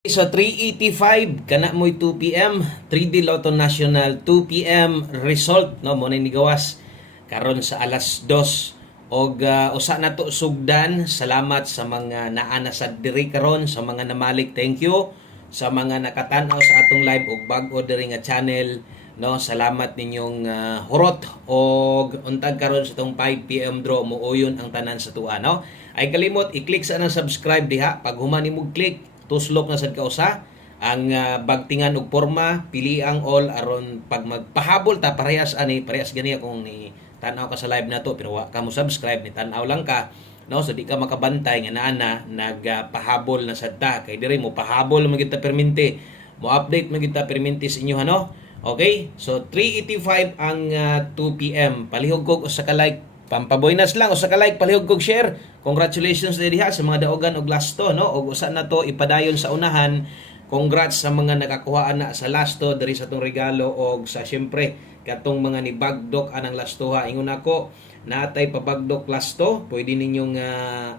So 385 kana mo'y 2 PM 3D Lotto National 2 PM result no mo ni gawas karon sa alas 2 og usa na to sugdan. Salamat sa mga naana sa diri karon, sa mga namalik, thank you sa mga nakatan-aw sa atong live og bag-o diri nga channel no. Salamat ninyong hurot og untag karon sa tong 5 PM draw muuyon ang tanan sa tuwa no. Ay kalimot i-click sa nang subscribe diha. Pag human nimo click tuslok na sad ka usa ang bagtingan og porma, pili ang all aron pag magpahabol ta parehas gani akong ni tan-aw ka sa live nato pero wa ka mo subscribe ni tan-aw lang ka no, so di ka makabantay nga naana nagpahabol na sad ta kay diri mo pahabol man kita perminti mo update man kita perminti sa inyo no. Okay, so 385 ang 2 PM palihog kog usa ka like pampaboynas lang usa ka like, palihog kog share. Congratulations diha sa mga daogan og lasto no, og usa na to ipadayon sa unahan. Congrats sa mga nakakuha na sa lasto diri sa tong regalo og sa syempre katong mga ni Bagdok anang lastoha. Ingon ako natay pa Bagdok lasto, pwede ninyong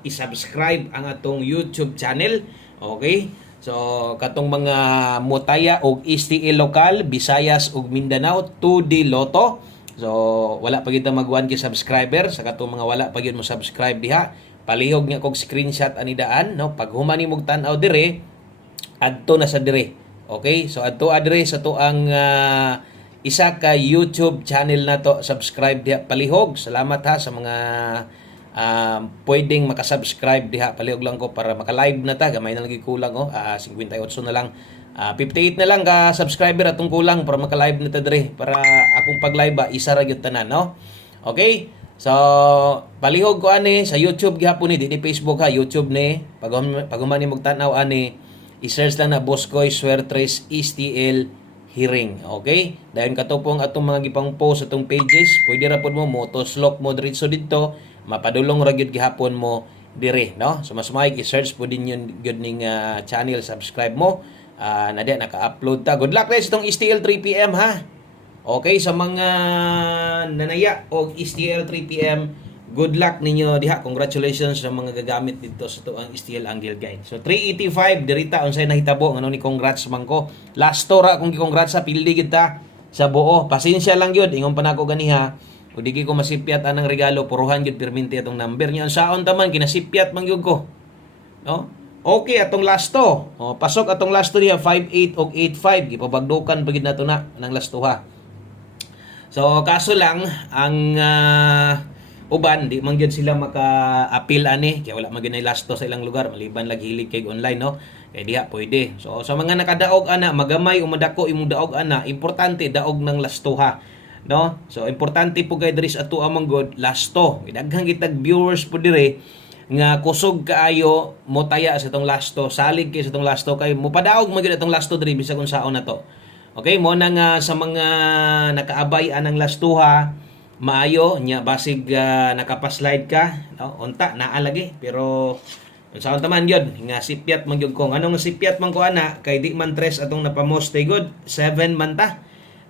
i-subscribe ang atong YouTube channel. Okay? So katong mga Motaya og STL lokal, Visayas ug Mindanao 2D Lotto. So wala pa gyud mag-1K subscriber sa katong mga wala pa gyud mo subscribe diha. Palihog nga kog screenshot ani daan no, pag human nimo tan-aw dire adto na sa dire. Okay? So adto adre sa to ang isa ka YouTube channel na to, subscribe diha palihog. Salamat ha sa mga pwedeng makasubscribe diha. Palihog lang ko para maka-live na ta, gamay na lagi kulang 58 na lang. 58 na lang ka subscriber atong kulang para maka-live na ta dire para akong pag-live isa ra gyud tanan no. Okay? So palihog ko ani sa YouTube gihapon ni di Facebook ha, YouTube ni pag human nimo tan-aw ani i-search lang na Boscoy Suertres STL Hearing. Okay? Dayon katupong atong mga gipang post atong pages, pwede ra pod mo motoslok mo diretso didto, mapadulong ra gyud gihapon mo dire no. So mas maayong i-search po din yun gyud ning channel, subscribe mo. Na diya naka-upload ta. Good luck guys itong STL 3 PM ha. Okay, sa mga nanaya og STL 3 PM, good luck ninyo diha. Congratulations sa mga gagamit dito sa to ang STL Angle Guide. So 385 dirita unsay nahitabo ngano ni congrats man ko. Last tora kung gi-congrats sa pildi kita sa buo. Pasensya lang gyud ingon pa nako ganiha. Ug di ko masipyat anang regalo puruhan gyud perminti atong number niya. Unsaon taman kinasipyat man gyud ko. No? Okay, atong lasto. Pasok atong lasto diha 58 og 85 gipabagdukan pagid nato na nang lastoha. So kaso lang ang uban di man gyud sila maka-appeal ani kay wala man gyud lasto sa ilang lugar maliban lag hilig kay online no. Kay diha pwede. So sa mga nakadaog ana magamay o madako imong daog ana, importante daog ng lastoha no. So importante po kay diri sa ato among god lasto. Daghang kitag viewers po dire nga kusog kaayo motaya sa itong lasto, salig kay sa itong lasto kay mupadaog mo gyud itong lasto diri bisag unsaon na to. Okay, mo na nga sa mga nakaabay anang lastuha maayo nya basig nakapaslide ka no, unta naa lagi pero unsaon taman gyud nga sipyat man gyud kong anong sipyat man ko ana kay di man tres atong napamoste good 7 man ta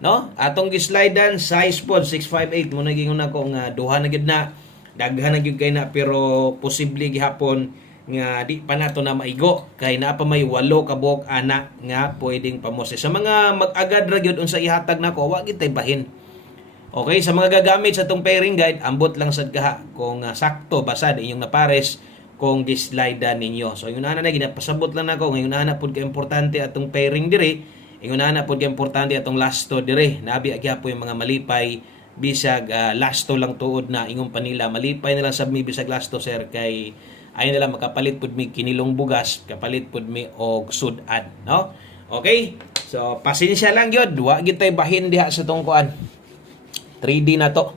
no. Atong gi-slidean size pod 658 mo na gingon ako nga duha na gyud na daghan na gyud kay na pero posible gihapon nga di pa nato na maigo kay naa pa may 8 ka buok ana nga pwedeng pamose. Sa mga mag-agad ra gyud unsa ihatag nako wa gid tay bahin. Okay, sa mga gagamit sa tong pairing guide ambot lang sad kaha kung sakto basad inyong napares kung gislide ninyo. So ingon ana na ginapasabot lang nako ngayon ana pud ka importante atong pairing dire. Ingon ana pud ka importante atong lasto dire. Nabi agyapo yung mga malipay bisag lasto lang tuod na ingon pa nila malipay na lang sab mi bisag lasto sir kay ay nila makapalit pud mi kinilong bugas, kapalit pud mi og sud-an no. Okay, so pasensya lang gyud wa gyud tay bahin diha sa tong kuan 3D na to.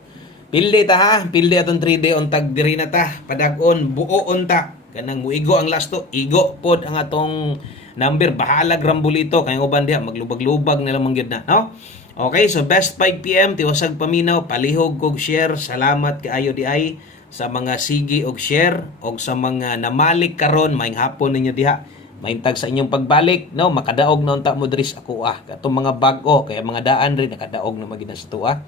Pildi ta ha, pildi atong 3D untag diri na ta padag-on buo unta kanang muigo ang lasto igo pod ang atong number bahalag rambulito kay uban diha maglubag-lubag nila man gyud na no. Okay, so best 5 PM tiwasag paminaw, palihog kog share. Salamat kaayo di ay sa mga sige og share og sa mga namalik karon maayong hapon ninyo diha. Maintag sa inyong pagbalik no, makadaog na unta mo diri sa ako katong mga bag-o kaya mga daan rin nakadaog na magina sa tuwa.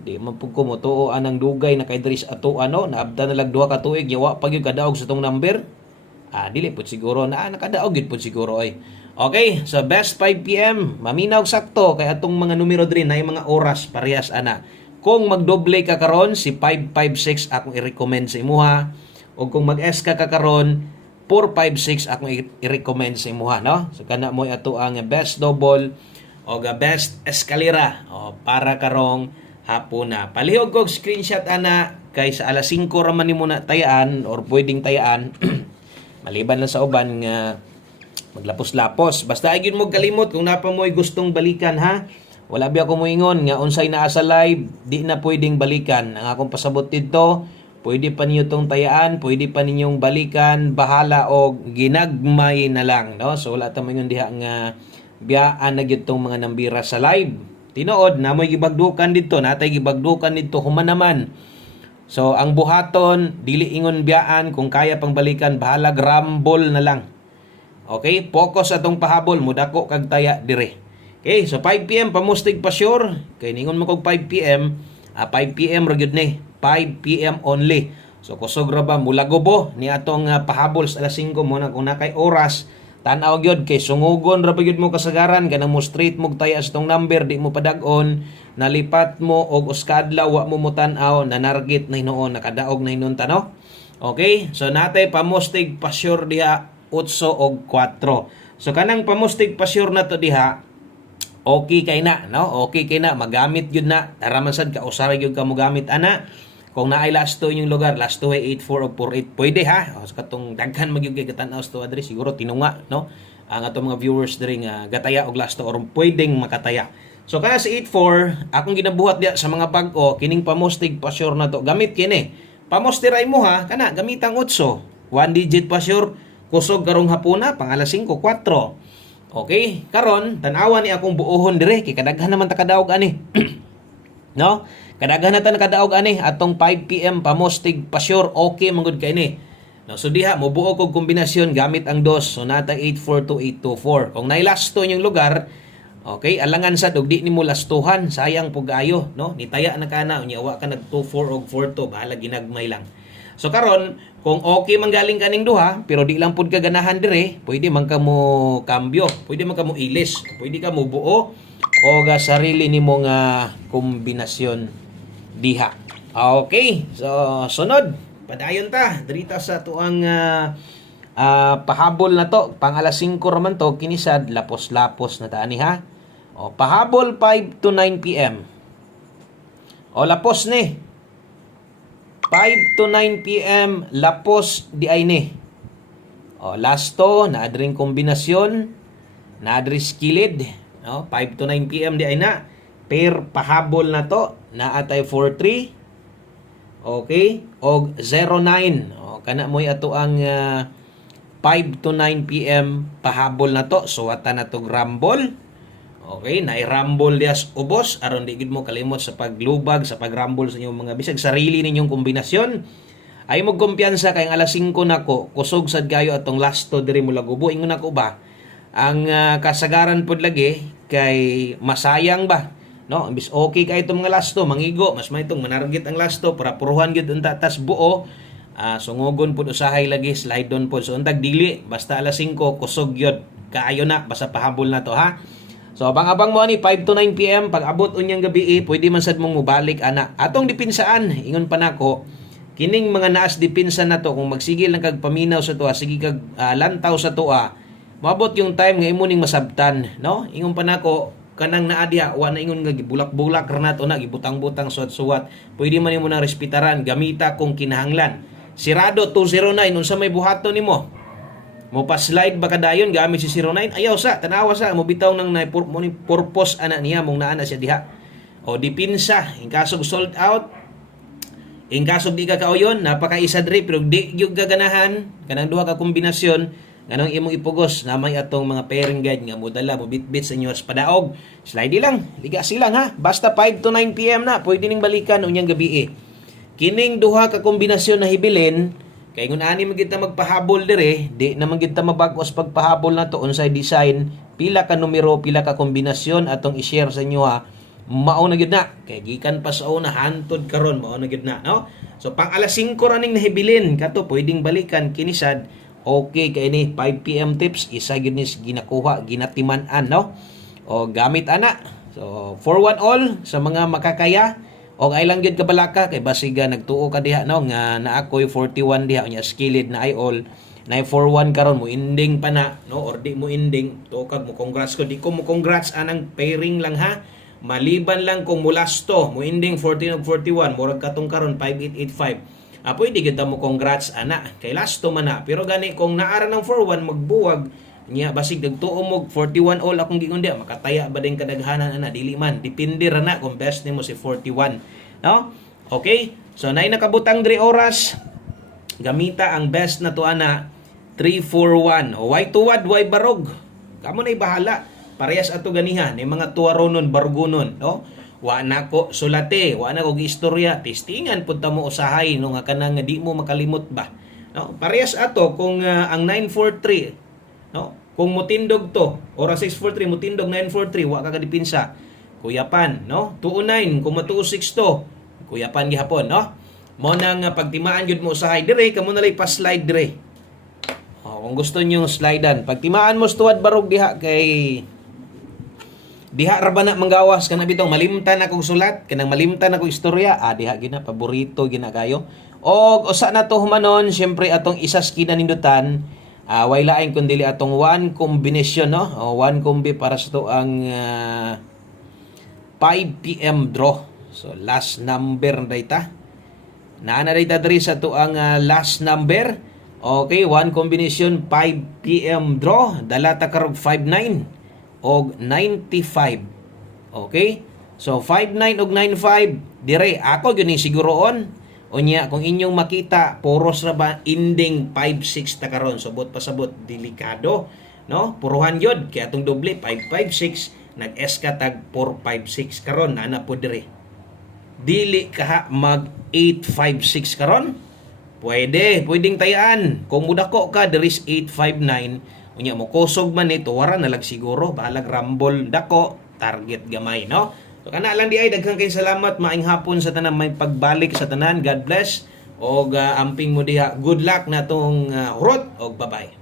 Di man pud ko motuo anang dugay na kay diri sa ato ano, naabda na lag duha ka tuig yawa pag yung kadaog sa tong number. Dili pud siguro na nakadaog gid pud siguro ay. Okay, so best 5 p.m. Maminaw sakto kay atong mga numero diri na yung mga oras parehas ana. Kung magdoble ka karon si 556 akong i-recommend sa imuha o kung mag-S ka karon 456 akong i-recommend sa imuha, no? So kana mo ato ang best double o best escalera o para karong hapon na. Palihog kog screenshot ana kay sa alas 5 ra man nimo na tayaan or pwedeng tayaan maliban lang sa uban nga maglapos-lapos. Basta ay mo kalimot kung napa mo'y gustong balikan ha. Wala biya ko moingon nga unsay naa sa live, di na pwedeng balikan. Ang akong pasabot dito, pwede pa ninyo tong tayaan, pwede pa ninyong balikan, bahala og ginagmay na lang, no? So wala ta moingon diha nga biyaan na gyud tong mga nambira sa live. Tinuod na mo'y gibagdukan dito, natay gibagdukan dito human naman. So ang buhaton dili ingon biyaan, kung kaya pang balikan bahala grambol na lang. Okay, focus atong pahabol, mudako kag taya dire. Okay, so 5 p.m. pamustig pa sure. Kay ningon mo kog 5 p.m. 5 p.m. ra gyud ni. 5 p.m. only. So kusog ra ba mulagobo ni atong pahabol sa alas 5 mo na kung nakay oras tan-aw gyud kay sungugon ra gyud mo kasagaran kanang mo straight mo taya sa tong number di mo padag-on nalipat mo og uskadlaw wa mo tan-aw nanargit na hinuon nakadaog na hinuon tano. Okay, so natay pamustig pa sure diha 8 og 4. So kanang pamustig pa sure na to diha, okay kay na, no? Okay kay na, magamit yun na. Tara man sad ka usara gyud ka mo gamit ana. Kung naay last 2 yung lugar, last 2 ay 84 o 48, pwede ha. O, so katong daghan magyud kay katan-aw sa adre siguro tinunga, no? Ang atong mga viewers diri nga gataya og last 2 or pwedeng makataya. So kana sa 84, akong ginabuhat diya sa mga bag-o, kining pamustig pa sure na to. Gamit kini. Pamustiray mo ha, kana gamitang 8. 1 digit pa sure. Kusog karong hapuna pang alas 5, 4. Okay, karon tan-awan ni akong buohon dire kay kadaghan naman ta kadaog ani. No? Kadaghan na ta nakadaog ani atong 5 PM pamustig pa sure okay mangud kay ni. No, so diha mo buo kog kombinasyon gamit ang dos. So nata 842824. Kung nailasto yung lugar, okay, alangan sad og di nimo lastuhan, sayang pug ayo, no? Nitaya na kana unya wa ka nag 24 og 42, bahala ginagmay lang. So karon kung okay man galing kaning duha pero di lang pud ka ganahan dire, pwede man ka mo kambyo, pwede man ka mo ilis, pwede ka mo buo o ga sarili nimo nga kombinasyon diha. Okay, so sunod padayon ta drita sa tuang pahabol na to pang alas 5 raman to kinisad lapos-lapos na ta ani ha. O pahabol 5 to 9 PM. O lapos ni 5 to 9 PM lapos di ay ni. O lasto na adring kombinasyon na adri skilid, no? 5 to 9 PM di ay na. Per pahabol na to na atay 43. Okay? Og 09. O kana moy ato ang 5 to 9 PM pahabol na to. So wata na to grambol. Okay, nairambol dias ubos aron di gid mo kalimot sa paglubag sa pagrambol sa inyong mga bisag sarili ninyong kombinasyon. Ay mo kumpiyansa kay ang alas 5 nako kusog sad gayo atong lasto diri mo lagubo ingon nako ba. Ang kasagaran pod lagi kay masayang ba, no? Imbis okay kay itong mga lasto mangigo mas may itong manargit ang lasto para puruhan gyud unta tas buo. Sungugon pod usahay lagi slide down pod so untag dili basta alas 5 kusog gyud kaayo na basta pahabol na to ha. So abang-abang mo ani 5 to 9 PM pag abot unyang gabi pwede man sad mong mobalik ana. Atong dipinsaan ingon pa nako kining mga naas dipinsa na to kung magsigil lang kag paminaw sa tuwa sige kag lantaw sa tuwa maabot yung time nga imo ning masabtan, no? Ingon pa nako kanang naa diha wa na ingon nga gibulak-bulak ra nato na gibutang-butang suwat-suwat. Pwede man nimo na respetaran gamita kung kinahanglan. Sirado 209 unsa may buhaton nimo? Mo pa slide ba kadayon gamit si 09 ayaw sa tanawa sa mo bitaw nang purpose ana niya mong naa na siya diha o dipinsa in kasog sold out in kasog di ka kauyon napakaisa diri pero di gyud gaganahan kanang duha ka kombinasyon nganong imong ipugos na may atong mga pairing guide nga modala mo bitbit sa inyo sa padaog slide lang liga silang ha basta 5 to 9 PM na pwede ning balikan unyang gabi kining duha ka kombinasyon na hibilin. Kay ngun ani magita magpahabol dire, di na magita mabag-os pagpahabol na to unsay design, pila ka numero, pila ka kombinasyon atong i-share sa inyo ha. Mao na gyud na. Kay gikan pa sa una hantod karon mao na gyud na, no? So pang alas 5 raning nahibilin kato pwedeng balikan kinisad Okay kay ni 5 PM tips isa gyud ni ginakuha ginatiman-an no. O gamit ana. So for one all sa mga makakaya og ay lang gyud kabalaka kay basiga nagtuo ka diha no nga naa ko'y 41 diha nya skilled na ay all na 41 karon mo ending pa na no or di mo ending tukag mo congrats ko di ko mo congrats anang pairing lang ha. Maliban lang kung mulasto mo ending 14 ug 41 murag katong karon 5885 pwede kita mo congrats ana kay lasto man na pero gani kung naara ng 41 magbuwag niya basig nagtuo mo 41 all akong giingon dia makataya ba din kadaghanan ana dili man depende ra na kung best nimo si 41 no okay so nay nakabutang 3 oras gamita ang best na to ana 341 o why tuwad why barog kamo nay bahala. Parehas ato ganiha ni mga tuwaronon bargunon no wa na ko sulate wa na ko giistorya testingan pud ta mo usahay no nga kanang di mo makalimot ba no parehas ato kung ang 943 no kung motindog to ora 643 motindog 943 wa ka kadipinsa kuyapan no 209 kung matuusik to kuyapan gihapon no mo nang pagtimaan gyud mo usahay dire kamo na lay pa-slide dire kung gusto niyo slidean pagtimaan mo tuwad barog diha kay diha ra ba na manggawas kana bitong malimtan akong sulat kanang malimtan akong istorya diha gina paborito gina kayo og usa na to humanon syempre atong isas kinanindutan way lain kun dili atong one combination no o one combi para sa to ang 5 PM draw so last number dayta naa na dayta diri sa to ang last number okay one combination 5 PM draw dala ta karog 59 og 95. Okay? So 59 og 95 dire ako gyud ni siguroon. Unya kung inyong makita poros ra ba ending 56 ta karon subot pasabot delikado no? Puruhan yun kay atong doble 556 nag-S ka tag 456 karon na po dire. Dili ka mag 856 karon. Pwedeng tayaan. Kung mudako ka there is 859 unya mo kusog man ito wara na lang siguro balag rumble dako target gamay no so kana lang di ay daghang kay salamat maayong hapon sa tanan may pagbalik sa tanan God bless og amping mo diha good luck na tong hurot og bye-bye.